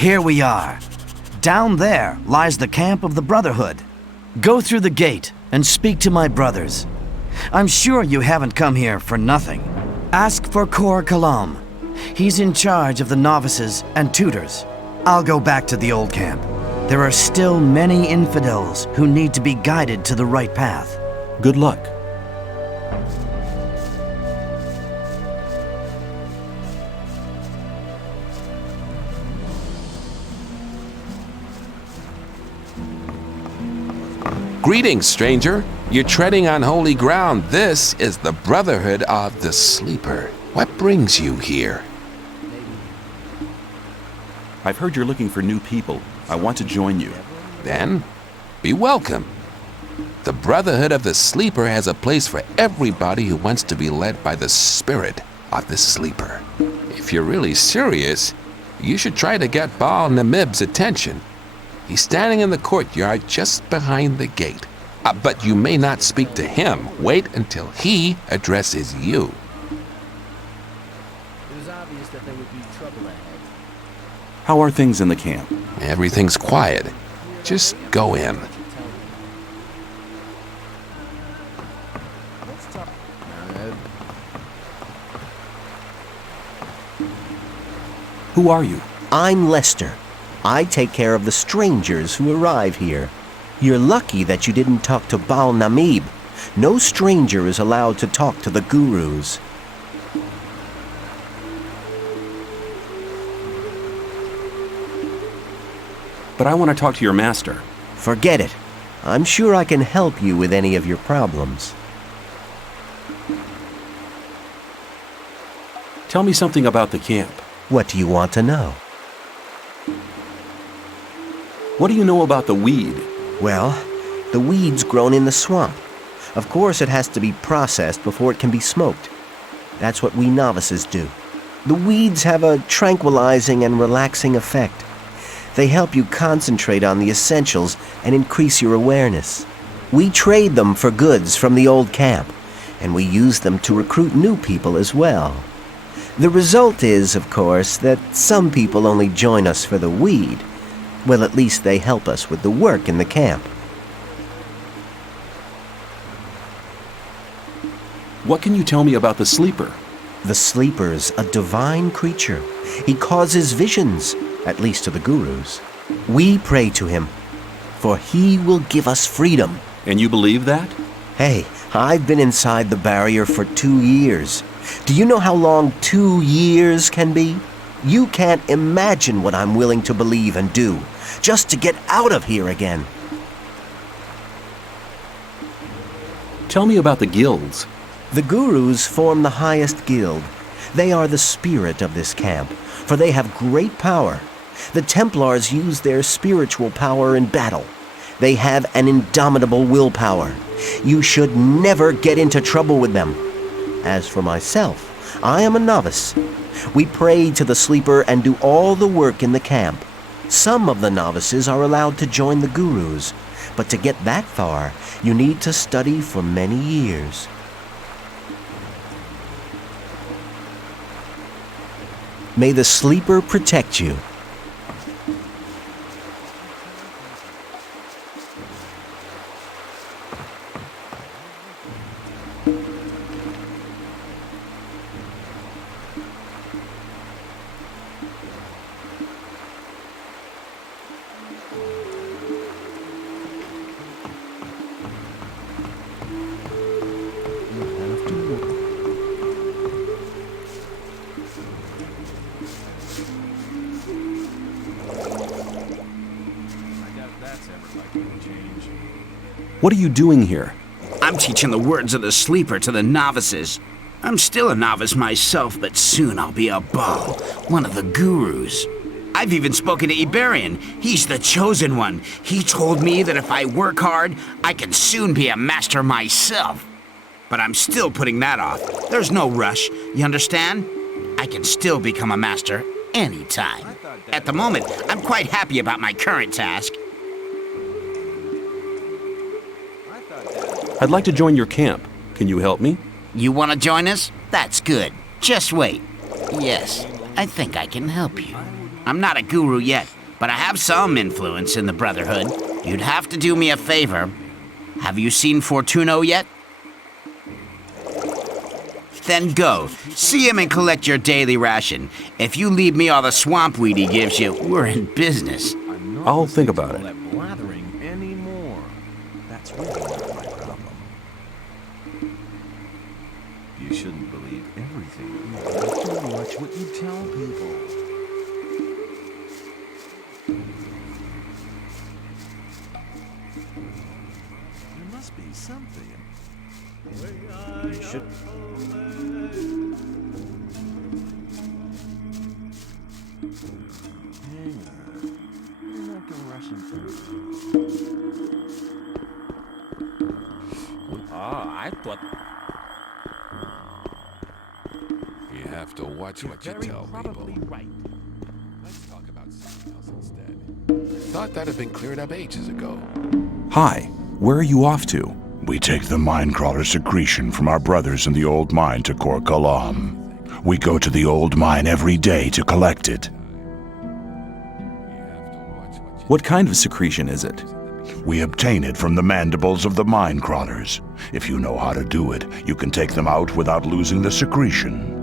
Here we are. Down there lies the camp of the Brotherhood. Go through the gate and speak to my brothers. I'm sure you haven't come here for nothing. Ask for Kor Kalam. He's in charge of the novices and tutors. I'll go back to the old camp. There are still many infidels who need to be guided to the right path. Good luck. Greetings, stranger. You're treading on holy ground. This is the Brotherhood of the Sleeper. What brings you here? I've heard you're looking for new people. I want to join you. Then, be welcome. The Brotherhood of the Sleeper has a place for everybody who wants to be led by the spirit of the sleeper. If you're really serious, you should try to get Baal Namib's attention. He's standing in the courtyard just behind the gate. But you may not speak to him. Wait until he addresses you. It was obvious that there would be trouble ahead. How are things in the camp? Everything's quiet. Just go in. Who are you? I'm Lester. I take care of the strangers who arrive here. You're lucky that you didn't talk to Baal Namib. No stranger is allowed to talk to the gurus. But I want to talk to your master. Forget it. I'm sure I can help you with any of your problems. Tell me something about the camp. What do you want to know? What do you know about the weed? Well, the weed's grown in the swamp. Of course, it has to be processed before it can be smoked. That's what we novices do. The weeds have a tranquilizing and relaxing effect. They help you concentrate on the essentials and increase your awareness. We trade them for goods from the old camp, and we use them to recruit new people as well. The result is, of course, that some people only join us for the weed. Well, at least they help us with the work in the camp. What can you tell me about the sleeper? The sleeper's a divine creature. He causes visions, at least to the gurus. We pray to him, for he will give us freedom. And you believe that? Hey, I've been inside the barrier for 2 years. Do you know how long 2 years can be? You can't imagine what I'm willing to believe and do, just to get out of here again. Tell me about the guilds. The gurus form the highest guild. They are the spirit of this camp, for they have great power. The Templars use their spiritual power in battle. They have an indomitable willpower. You should never get into trouble with them. As for myself, I am a novice. We pray to the sleeper and do all the work in the camp. Some of the novices are allowed to join the gurus, but to get that far, you need to study for many years. May the sleeper protect you. What are you doing here? I'm teaching the words of the sleeper to the novices. I'm still a novice myself, but soon I'll be a Baal, one of the gurus. I've even spoken to Iberian. He's the chosen one. He told me that if I work hard, I can soon be a master myself. But I'm still putting that off. There's no rush, you understand? I can still become a master anytime. At the moment, I'm quite happy about my current task. I'd like to join your camp. Can you help me? You want to join us? That's good. Just wait. Yes, I think I can help you. I'm not a guru yet, but I have some influence in the Brotherhood. You'd have to do me a favor. Have you seen Fortuno yet? Then go. See him and collect your daily ration. If you leave me all the swamp weed he gives you, we're in business. I'll think about it. That blathering anymore. That's really not my problem. You shouldn't believe everything. You have to watch what you tell people. There must be something. You should. Hang on. You're not go rushing through. I thought You have to watch what you very tell probably people. right. Let's talk about something else instead. Thought that had been cleared up ages ago. Hi, where are you off to? We take the Minecrawler secretion from our brothers in the old mine to Korkalam. We go to the old mine every day to collect it. What kind of secretion is it? We obtain it from the mandibles of the Minecrawlers. If you know how to do it, you can take them out without losing the secretion.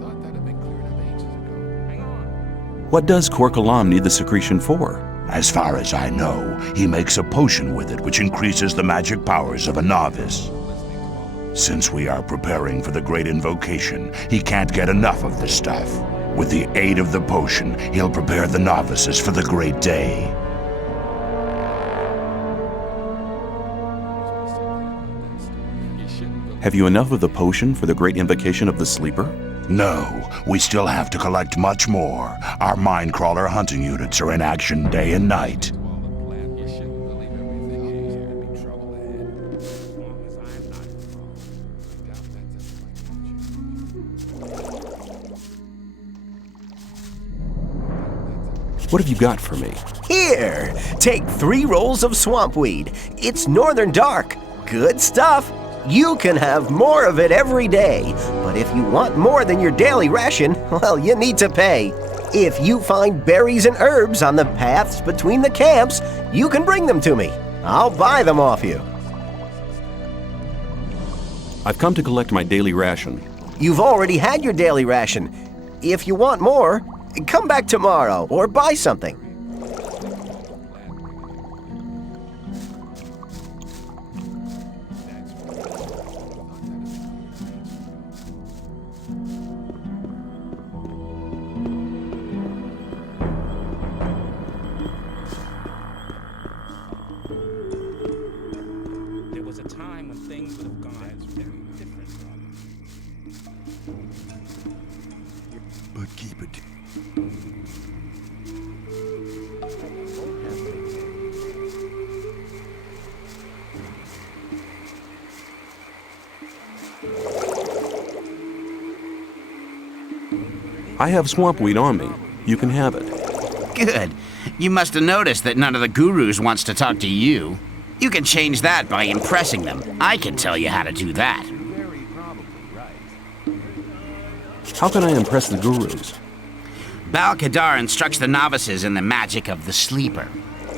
Thought that had been cleared up ages ago. Hang on. What does Korkalam need the secretion for? As far as I know, he makes a potion with it which increases the magic powers of a novice. Since we are preparing for the great invocation, he can't get enough of the stuff. With the aid of the potion, he'll prepare the novices for the great day. Have you enough of the potion for the great invocation of the sleeper? No, we still have to collect much more. Our Minecrawler hunting units are in action day and night. You shouldn't believe everything you hear. There'd be trouble ahead. As long as I'm not involved. I doubt that's What have you got for me? Here, take 3 rolls of swampweed. It's northern dark. Good stuff. You can have more of it every day. But if you want more than your daily ration, well, you need to pay. If you find berries and herbs on the paths between the camps, you can bring them to me. I'll buy them off you. I've come to collect my daily ration. You've already had your daily ration. If you want more, come back tomorrow or buy something. There was a time when things would have gone very different. But keep it. I have swampweed on me. You can have it. Good. You must have noticed that none of the gurus wants to talk to you. You can change that by impressing them. I can tell you how to do that. Very probably right. How can I impress the gurus? Bal-Kadar instructs the novices in the magic of the sleeper.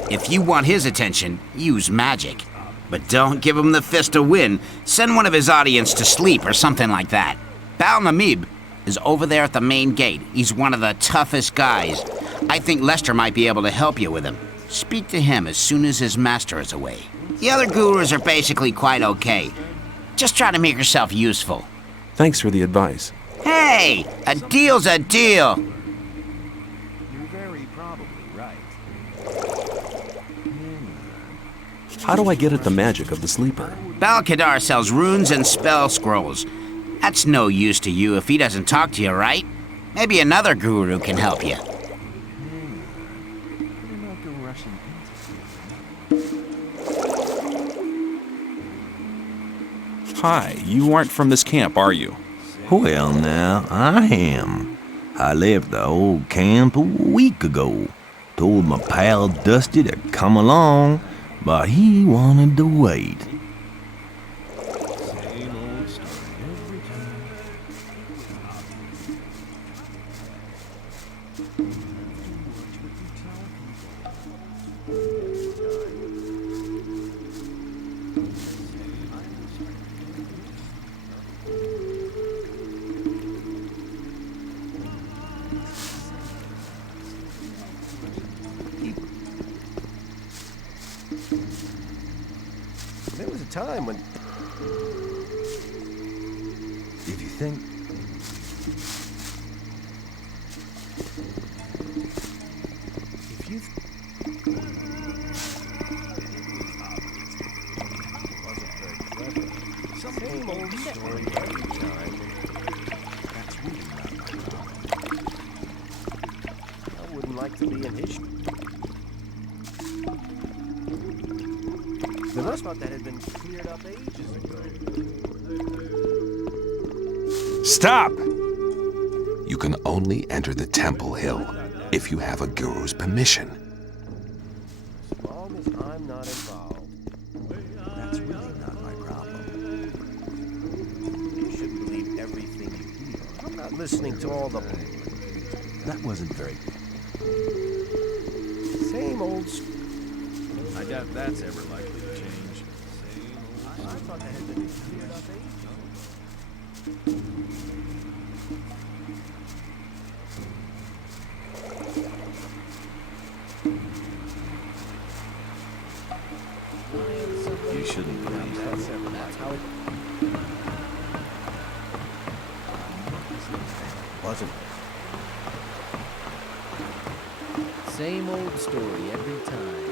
If you want his attention, use magic. But don't give him the fist to win. Send one of his audience to sleep or something like that. Bal-Namib is over there at the main gate. He's one of the toughest guys. I think Lester might be able to help you with him. Speak to him as soon as his master is away. The other gurus are basically quite okay. Just try to make yourself useful. Thanks for the advice. Hey, a deal's a deal. You're very probably right. How do I get at the magic of the sleeper? Bal-Kadar sells runes and spell scrolls. That's no use to you if he doesn't talk to you, right? Maybe another guru can help you. You're not go rushing into. Hi, you aren't from this camp, are you? Well, now, I am. I left the old camp a week ago. Told my pal Dusty to come along, but he wanted to wait. Same old story every time. time when... If you think... If you... Same old story every time. That's really not my problem. I wouldn't like to be in his shoes. The rest thought that had been cleared up ages ago. Stop! You can only enter the temple hill if you have a guru's permission. As long as I'm not involved. That's really not my problem. You shouldn't believe everything you hear. I'm not listening to all the... That wasn't very... Same old... I doubt that's ever likely to change. I thought that had been cleared up ages ago. You shouldn't believe That's how it... Wasn't it? Same old story every time.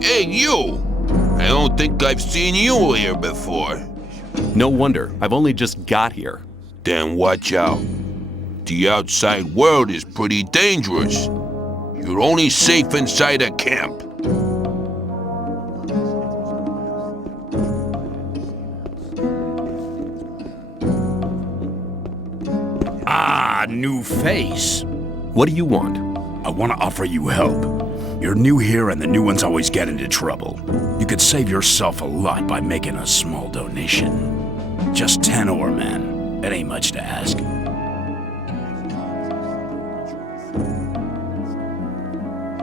Hey, you! I don't think I've seen you here before. No wonder. I've only just got here. Then watch out. The outside world is pretty dangerous. You're only safe inside a camp. Ah, new face. What do you want? I want to offer you help. You're new here and the new ones always get into trouble. You could save yourself a lot by making a small donation. Just 10 ore, man. It ain't much to ask.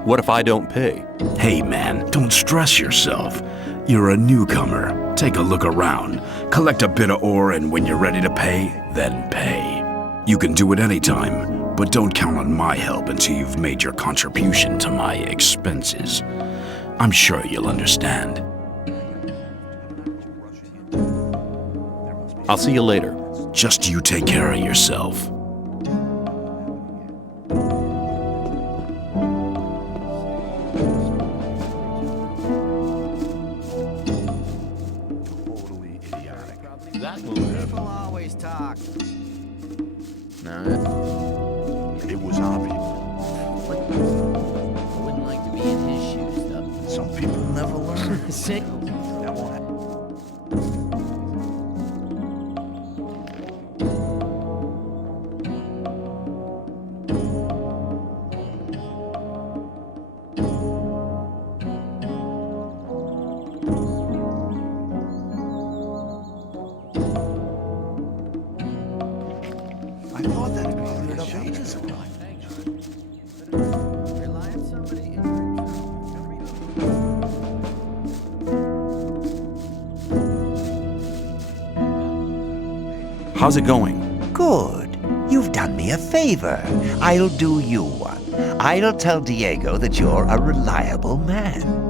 What if I don't pay? Hey man, don't stress yourself. You're a newcomer. Take a look around. Collect a bit of ore, and when you're ready to pay, then pay. You can do it anytime, but don't count on my help until you've made your contribution to my expenses. I'm sure you'll understand. I'll see you later. Just you take care of yourself. People always talk. It was obvious. I wouldn't like to be in his shoes, though. Some people never learn. See? That won't happen. I thought that had been cleared up ages ago. Rely on somebody and How's it going? Good. You've done me a favor. I'll do you one. I'll tell Diego that you're a reliable man.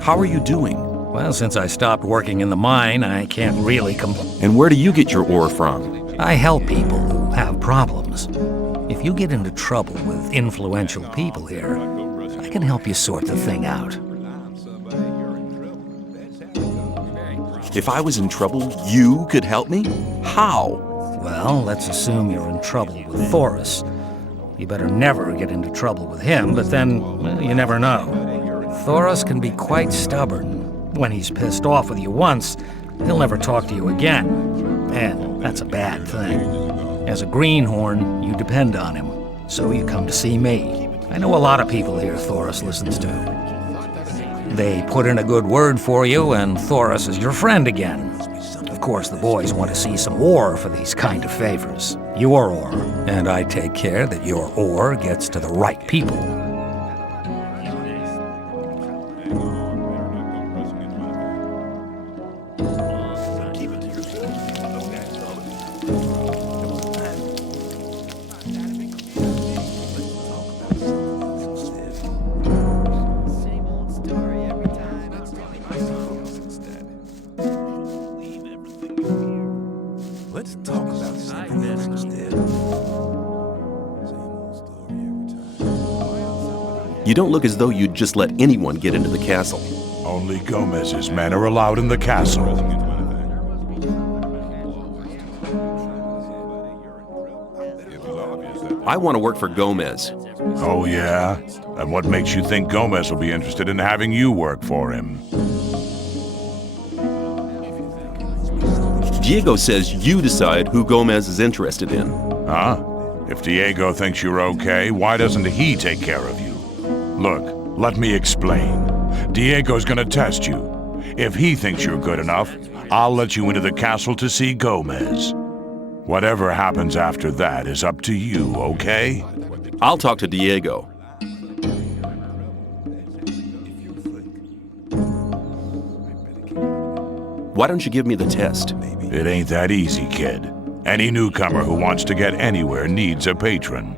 How are you doing? Well, since I stopped working in the mine, I can't really complain. And where do you get your ore from? I help people who have problems. If you get into trouble with influential people here, I can help you sort the thing out. If I was in trouble, you could help me? How? Well, let's assume you're in trouble with Thoris. You better never get into trouble with him, but then, well, you never know. Thoris can be quite stubborn. When he's pissed off with you once, he'll never talk to you again. And that's a bad thing. As a greenhorn, you depend on him. So you come to see me. I know a lot of people here Thoris listens to. They put in a good word for you, and Thoris is your friend again. Of course, the boys want to see some ore for these kind of favors. Your ore. And I take care that your ore gets to the right people. Let's talk about something else instead. You don't look as though you'd just let anyone get into the castle. Only Gomez's men are allowed in the castle. I want to work for Gomez. Oh, yeah? And what makes you think Gomez will be interested in having you work for him? Diego says you decide who Gomez is interested in. Huh? If Diego thinks you're okay, why doesn't he take care of you? Look, let me explain. Diego's gonna test you. If he thinks you're good enough, I'll let you into the castle to see Gomez. Whatever happens after that is up to you, okay? I'll talk to Diego. Why don't you give me the test? It ain't that easy, kid. Any newcomer who wants to get anywhere needs a patron.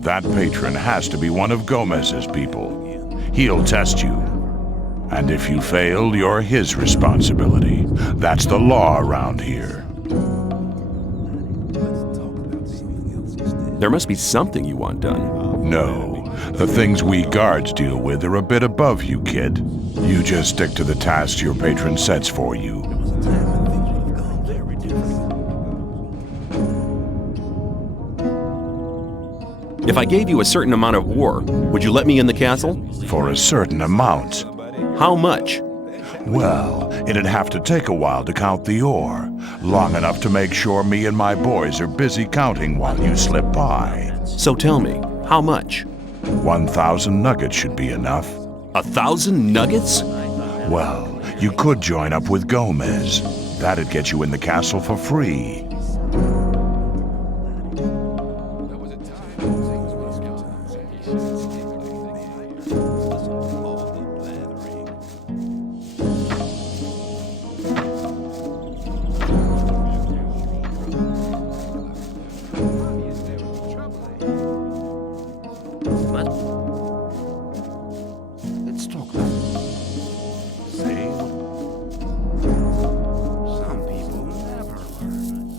That patron has to be one of Gomez's people. He'll test you. And if you fail, you're his responsibility. That's the law around here. There must be something you want done. No. The things we guards deal with are a bit above you, kid. You just stick to the tasks your patron sets for you. If I gave you a certain amount of ore, would you let me in the castle? For a certain amount. How much? Well, it'd have to take a while to count the ore. Long enough to make sure me and my boys are busy counting while you slip by. So tell me, how much? 1,000 nuggets should be enough. 1,000 nuggets? Well, you could join up with Gomez. That'd get you in the castle for free. Let's talk about it. Some people never learn.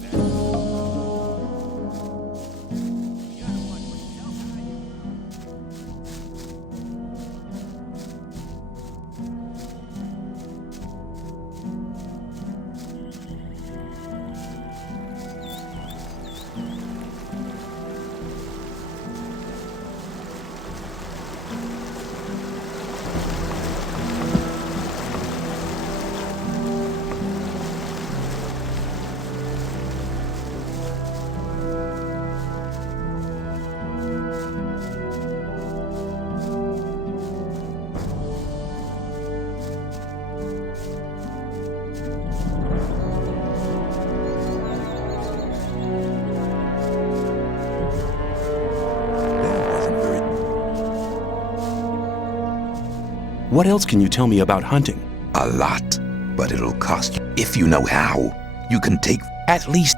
What else can you tell me about hunting? A lot, but it'll cost you. If you know how, you can take at least.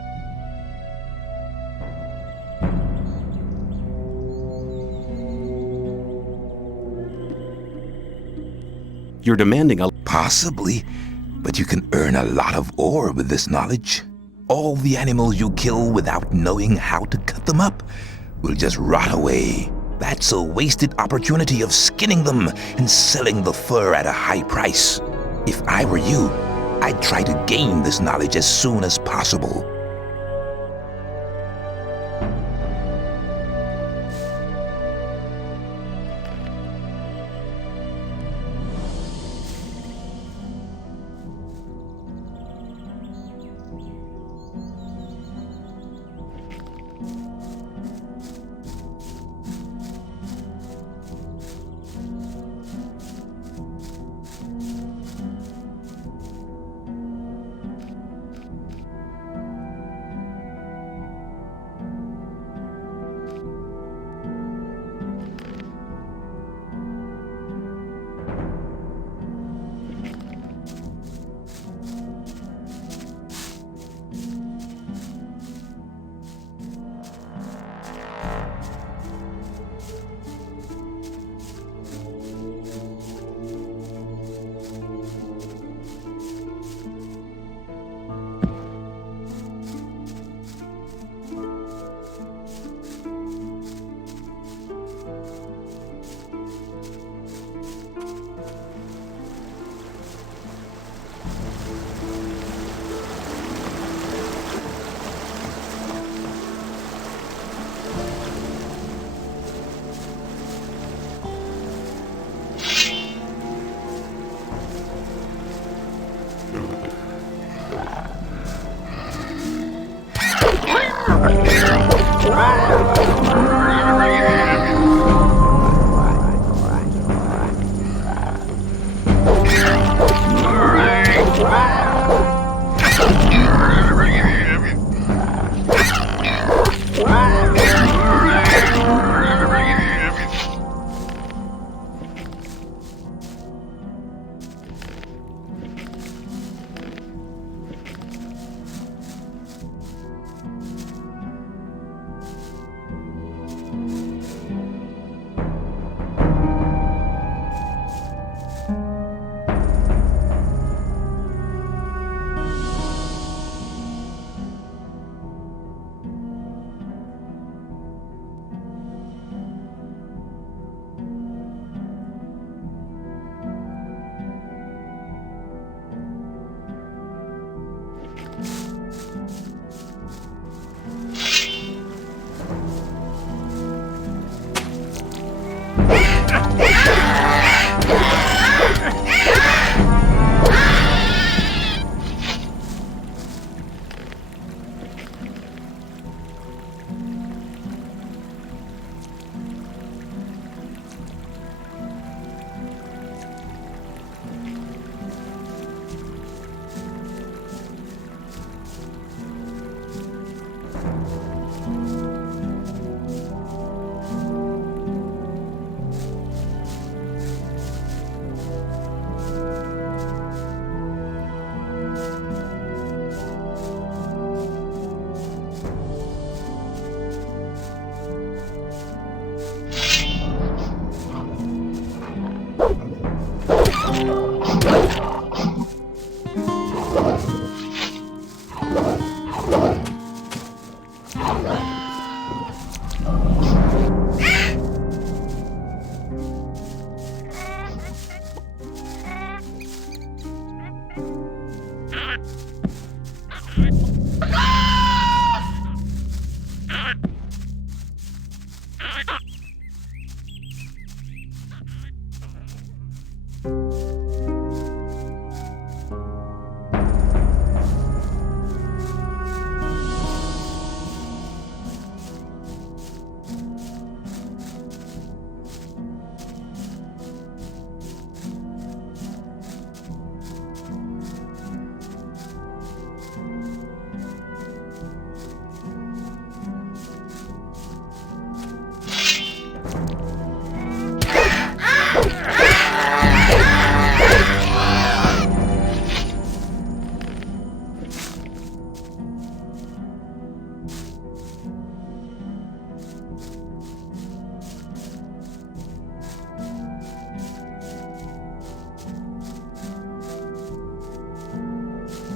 You're demanding a... Possibly, but you can earn a lot of ore with this knowledge. All the animals you kill without knowing how to cut them up will just rot away. That's a wasted opportunity of skinning them and selling the fur at a high price. If I were you, I'd try to gain this knowledge as soon as possible.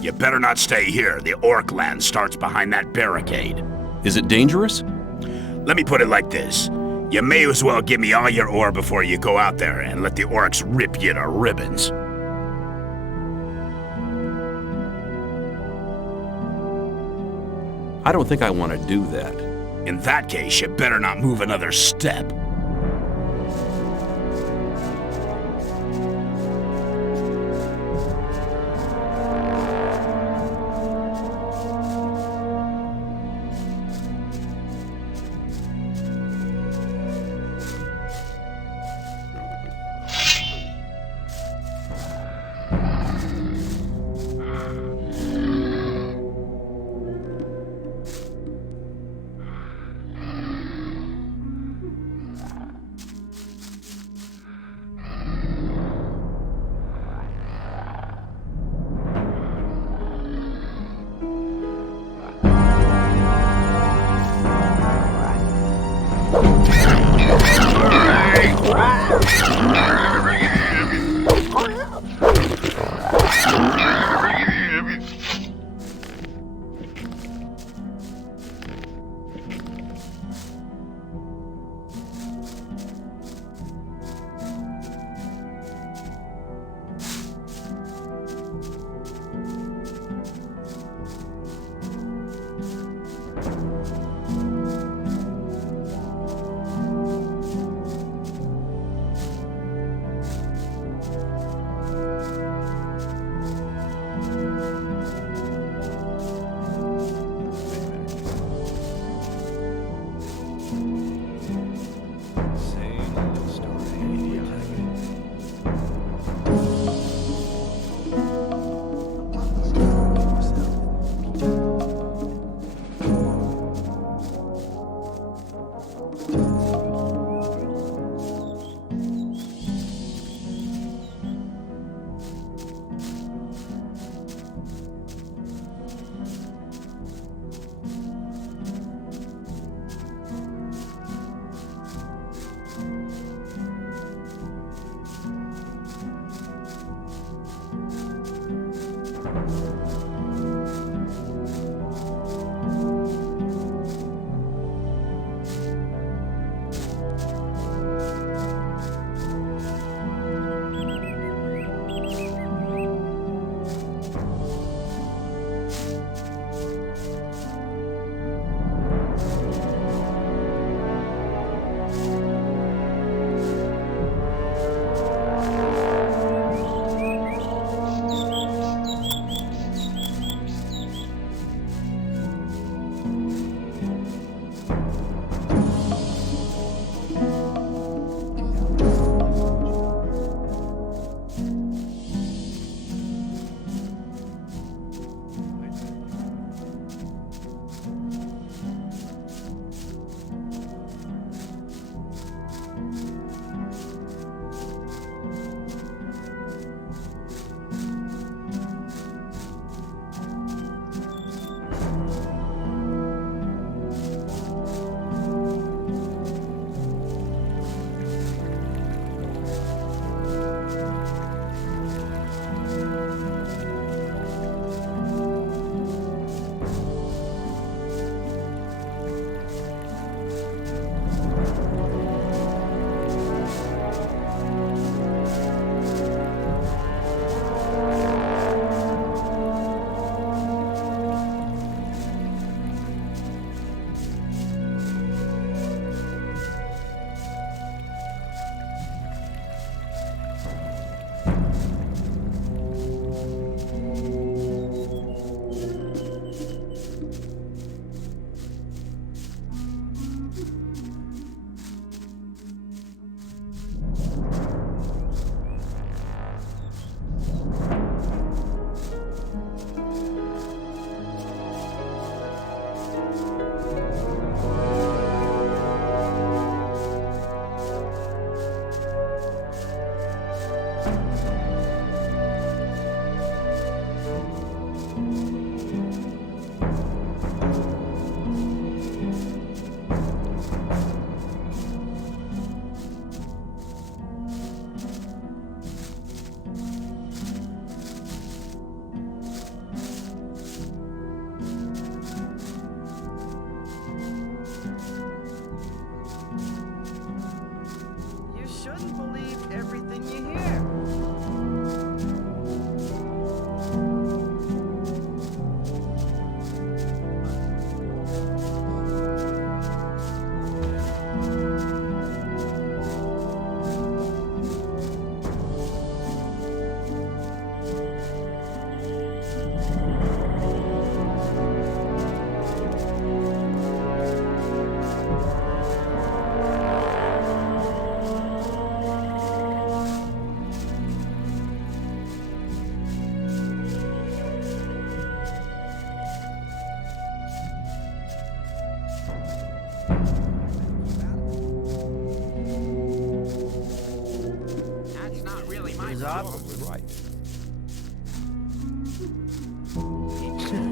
You better not stay here. The orc land starts behind that barricade. Is it dangerous? Let me put it like this. You may as well give me all your ore before you go out there and let the orcs rip you to ribbons. I don't think I want to do that. In that case, you better not move another step.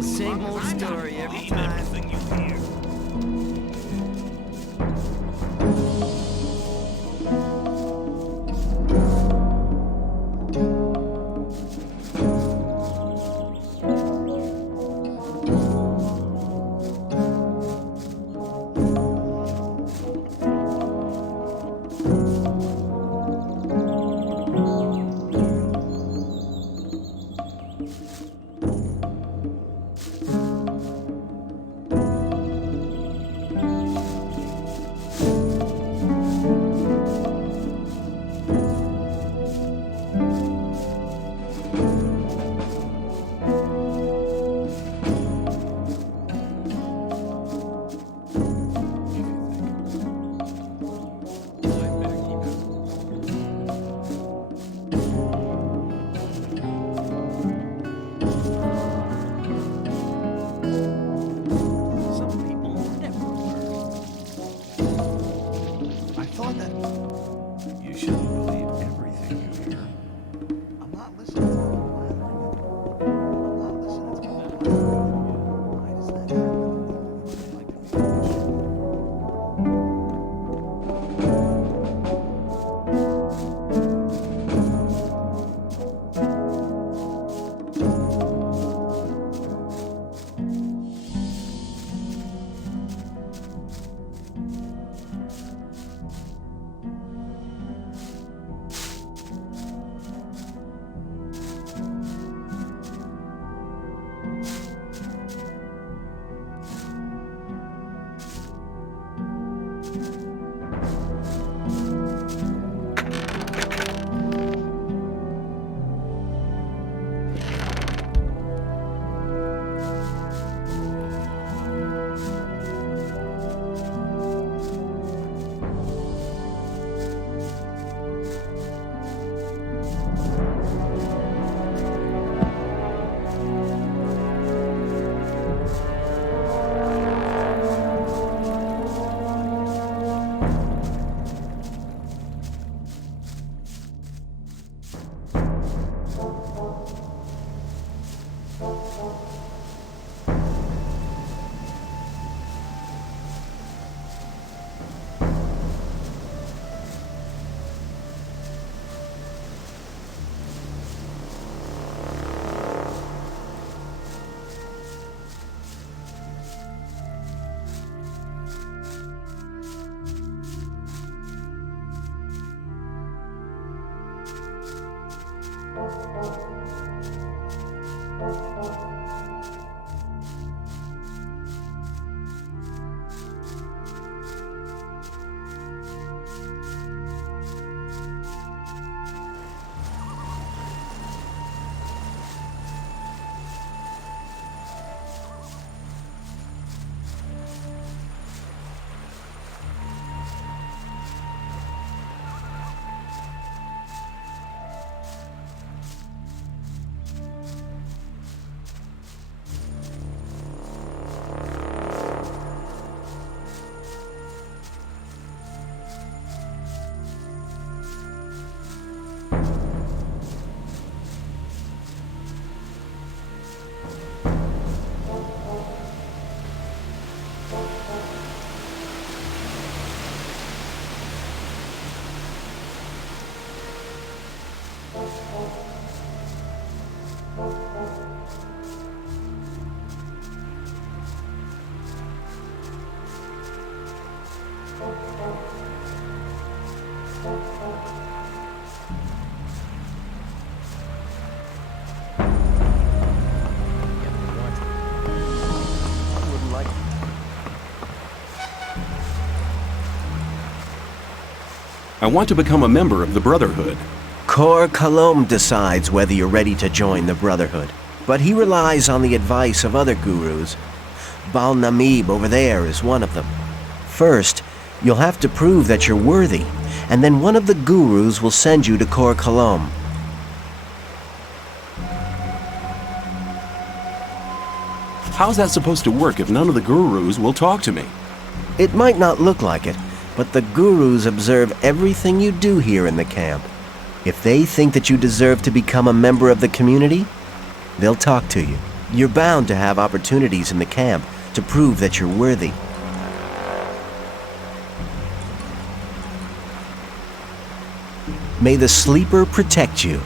Same old story every time. I want to become a member of the Brotherhood. Kor Kalom decides whether you're ready to join the Brotherhood, but he relies on the advice of other gurus. Bal Namib over there is one of them. First, you'll have to prove that you're worthy, and then one of the gurus will send you to Kor Kalom. How's that supposed to work if none of the gurus will talk to me? It might not look like it, but the gurus observe everything you do here in the camp. If they think that you deserve to become a member of the community, they'll talk to you. You're bound to have opportunities in the camp to prove that you're worthy. May the sleeper protect you.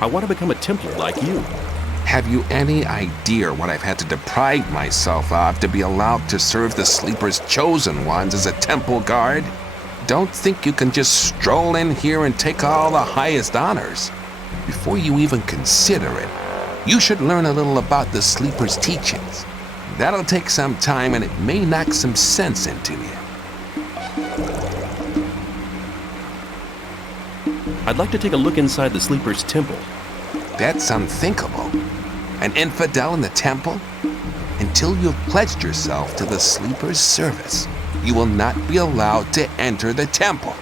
I want to become a Templar like you. Have you any idea what I've had to deprive myself of to be allowed to serve the Sleeper's chosen ones as a temple guard? Don't think you can just stroll in here and take all the highest honors. Before you even consider it, you should learn a little about the Sleeper's teachings. That'll take some time and it may knock some sense into you. I'd like to take a look inside the Sleeper's temple. That's unthinkable. An infidel in the temple? Until you've pledged yourself to the Sleeper's service, you will not be allowed to enter the temple.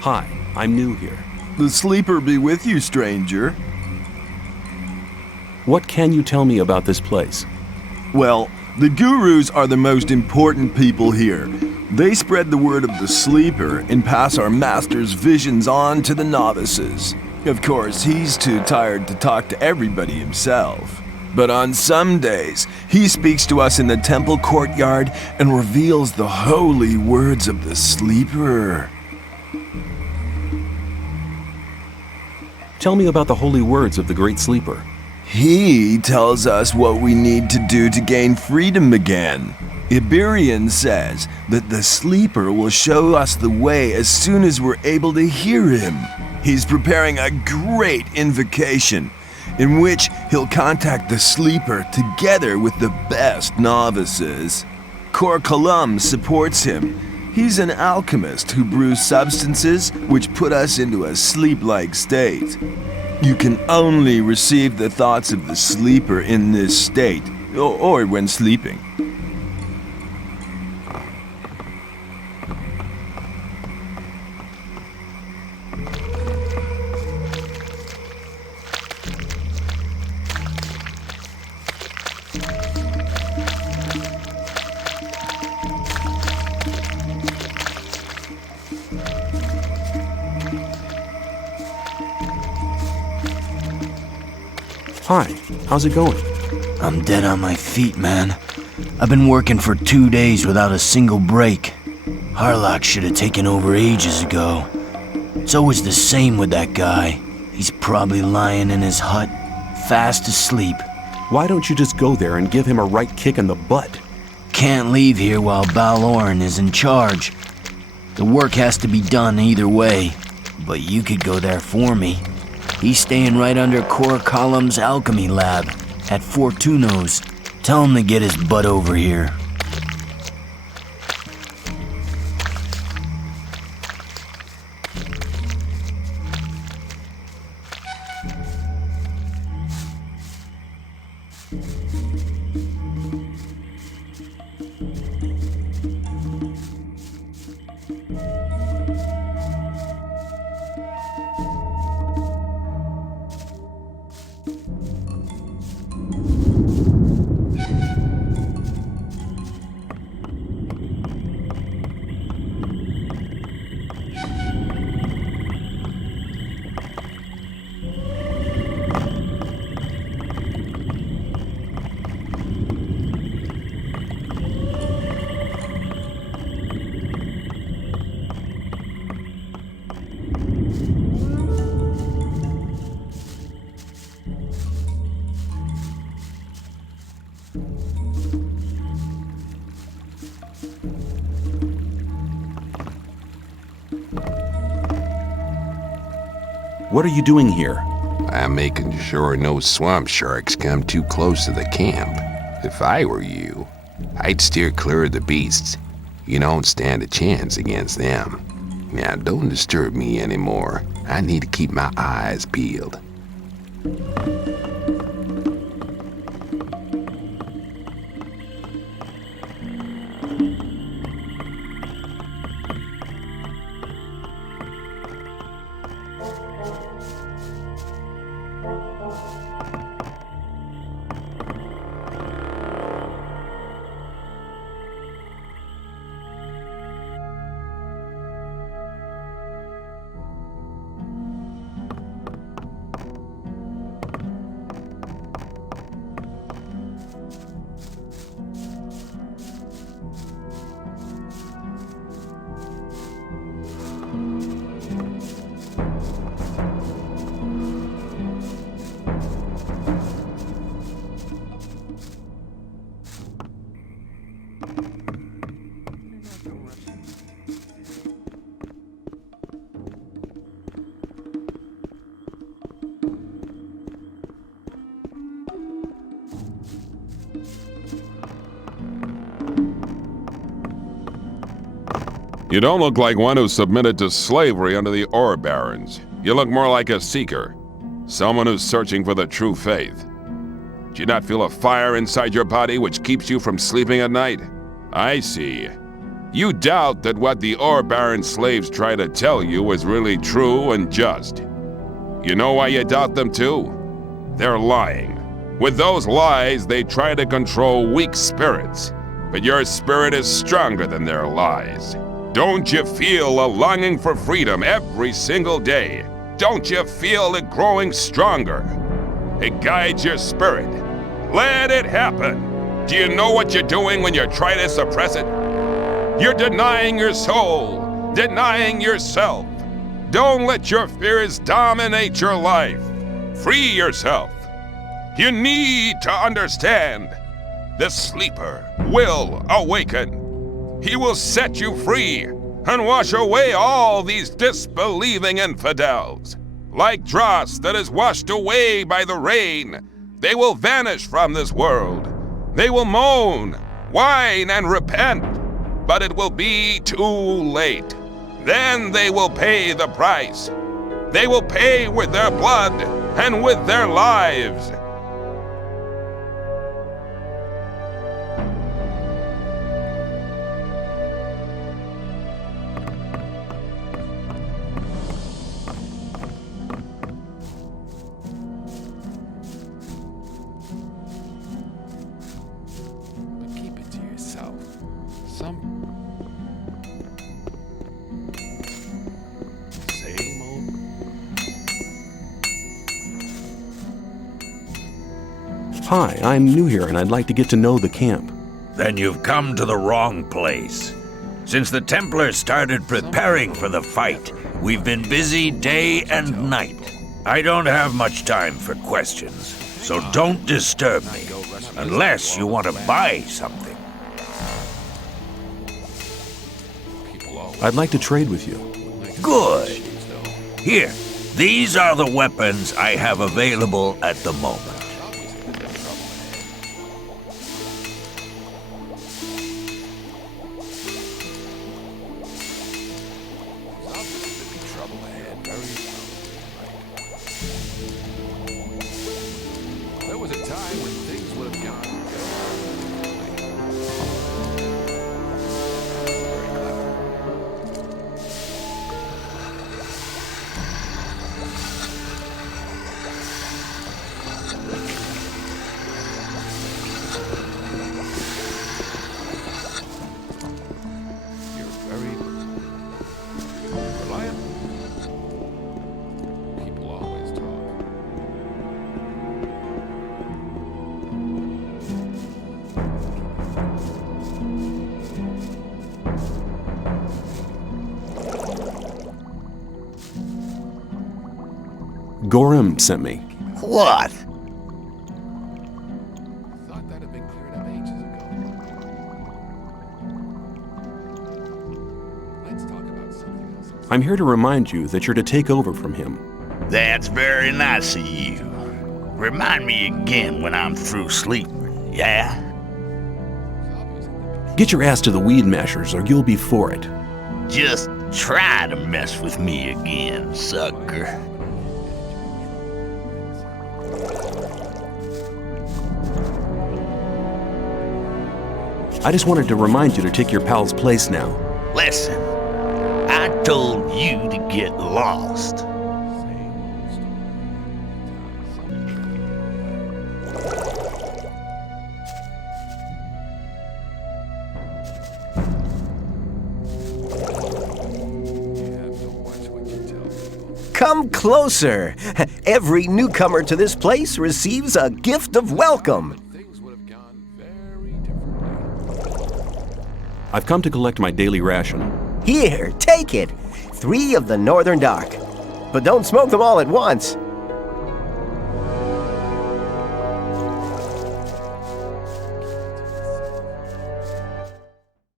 Hi, I'm new here. The Sleeper be with you, stranger. What can you tell me about this place? Well, the gurus are the most important people here. They spread the word of the Sleeper and pass our master's visions on to the novices. Of course, he's too tired to talk to everybody himself. But on some days, he speaks to us in the temple courtyard and reveals the holy words of the Sleeper. Tell me about the holy words of the Great Sleeper. He tells us what we need to do to gain freedom again. Iberian says that the Sleeper will show us the way as soon as we're able to hear him. He's preparing a great invocation in which he'll contact the Sleeper together with the best novices. Cor Colum supports him. He's an alchemist who brews substances which put us into a sleep-like state. You can only receive the thoughts of the Sleeper in this state, or when sleeping. Hi, how's it going? I'm dead on my feet, man. I've been working for 2 days without a single break. Harlock should have taken over ages ago. It's always the same with that guy. He's probably lying in his hut, fast asleep. Why don't you just go there and give him a right kick in the butt? Can't leave here while Balorn is in charge. The work has to be done either way, but you could go there for me. He's staying right under Cor Colum's alchemy lab at Fortuno's. Tell him to get his butt over here. What are you doing here? I'm making sure no swamp sharks come too close to the camp. If I were you, I'd steer clear of the beasts. You don't stand a chance against them. Now, don't disturb me anymore. I need to keep my eyes peeled. You don't look like one who submitted to slavery under the ore barons. You look more like a seeker, someone who's searching for the true faith. Do you not feel a fire inside your body which keeps you from sleeping at night? I see. You doubt that what the ore baron slaves try to tell you is really true and just. You know why you doubt them too? They're lying. With those lies, they try to control weak spirits, but your spirit is stronger than their lies. Don't you feel a longing for freedom every single day? Don't you feel it growing stronger? It guides your spirit. Let it happen. Do you know what you're doing when you try to suppress it? You're denying your soul, denying yourself. Don't let your fears dominate your life. Free yourself. You need to understand. The sleeper will awaken. He will set you free and wash away all these disbelieving infidels. Like dross that is washed away by the rain, they will vanish from this world. They will moan, whine, and repent, but it will be too late. Then they will pay the price. They will pay with their blood and with their lives. Hi, I'm new here and I'd like to get to know the camp. Then you've come to the wrong place. Since the Templars started preparing for the fight, we've been busy day and night. I don't have much time for questions, so don't disturb me, unless you want to buy something. I'd like to trade with you. Good. Here, these are the weapons I have available at the moment. Gorham sent me. What? Thought that had been cleared out ages ago. Let's talk about something else. I'm here to remind you that you're to take over from him. That's very nice of you. Remind me again when I'm through sleeping, yeah? Get your ass to the weed mashers, or you'll be for it. Just try to mess with me again, sucker. I just wanted to remind you to take your pal's place now. Listen, I told you to get lost. Come closer. Every newcomer to this place receives a gift of welcome. I've come to collect my daily ration. Here, take it. 3 of the Northern Dark. But don't smoke them all at once.